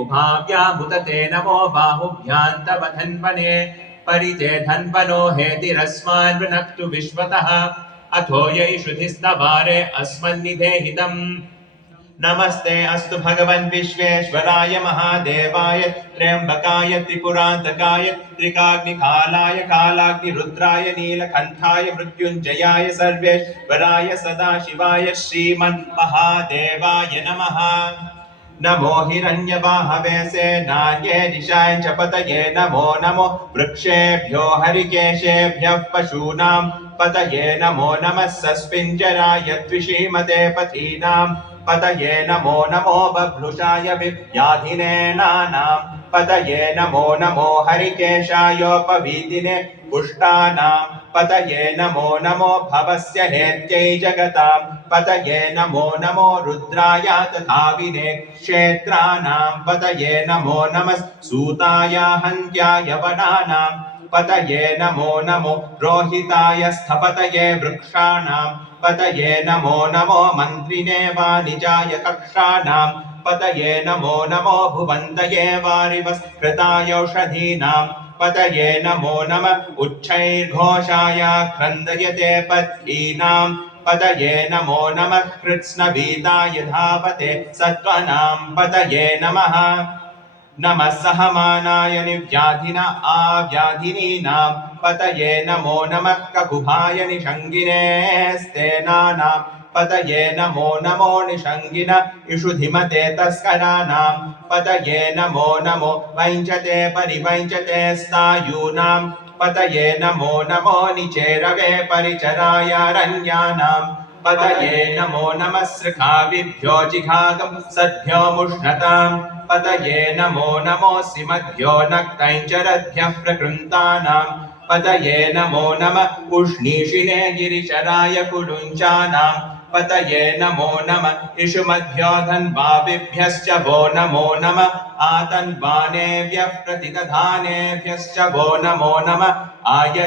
उभाव्यामुदते नमो बाहुभ्यां तव धन्वने परिते धन्वनो हेतिरस्मान्वनक्तु विश्वतः अथो यैषुधिस्तवारे अस्मन्निधेहितम् नमस्ते अस्तु भगवन् विश्वेश्वराय महादेवाय त्र्यम्बकाय त्रिपुरान्तकाय त्रिकाग्निकालाय कालाग्निरुद्राय नीलकण्ठाय मृत्युञ्जयाय सर्वेश्वराय सदाशिवाय श्रीमन्महादेवाय नमः। नमो हिरण्यबाहवे सेनान्ये दिशाय च पतये नमो नमो वृक्षेभ्यो हरिकेशेभ्यः पशूनां पतये नमो नमः सस्पिञ्जराय द्विषीमते पथीनां पतये नमो नमो बभ्रुषाय विव्याधिनेनानां पतये नमो नमो हरिकेशायोपवीतिने पुष्टानां पतये नमो नमो भवस्य हेत्यै जगतां पतये नमो नमो रुद्राय तथाविने क्षेत्राणां पतये नमो नमः सूताय हन्त्याय वनानां पतये नमो नमो रोहिताय स्थपतये वृक्षाणां पतये नमो नमो मन्त्रिणे वाणिजाय कक्षाणां पतये नमो नमो भुवन्तये वारिवस्कृताय औषधीनां पतये नमो नमः उच्चैर्घोषाय क्रन्दयते पथीनां पतये नमो नमः कृत्स्नवीताय धावते सत्त्वनां पतये नमः नमः सहमानाय निव्याधिन आव्याधिनीनां पतये नमो नमः ककुभाय निषङ्गिने स्तेनानां पतये नमो नमो निषङ्गिन इषुधिमते तस्कराणां पतये नमो नमो वञ्चते परिवञ्चते स्तायूनां पतये नमो नमो निचेरवे परिचरायारण्यानां पतये नमो नमः सृखाविभ्यो जिघागं सद्भ्यो मुष्णतां पतये नमो नमोऽसिमद्भ्यो नक्तञ्चरद्भ्यः प्रकृन्तानां पतये नमो नमः उष्णीषिणे गिरिचराय कुलुञ्चानां पतये नमो नमः इषुमद्भ्यो धन्वाविभ्यश्च वो नमो नमः आतन्वानेभ्यः प्रतिदधानेभ्यश्च वो नमो नमः आय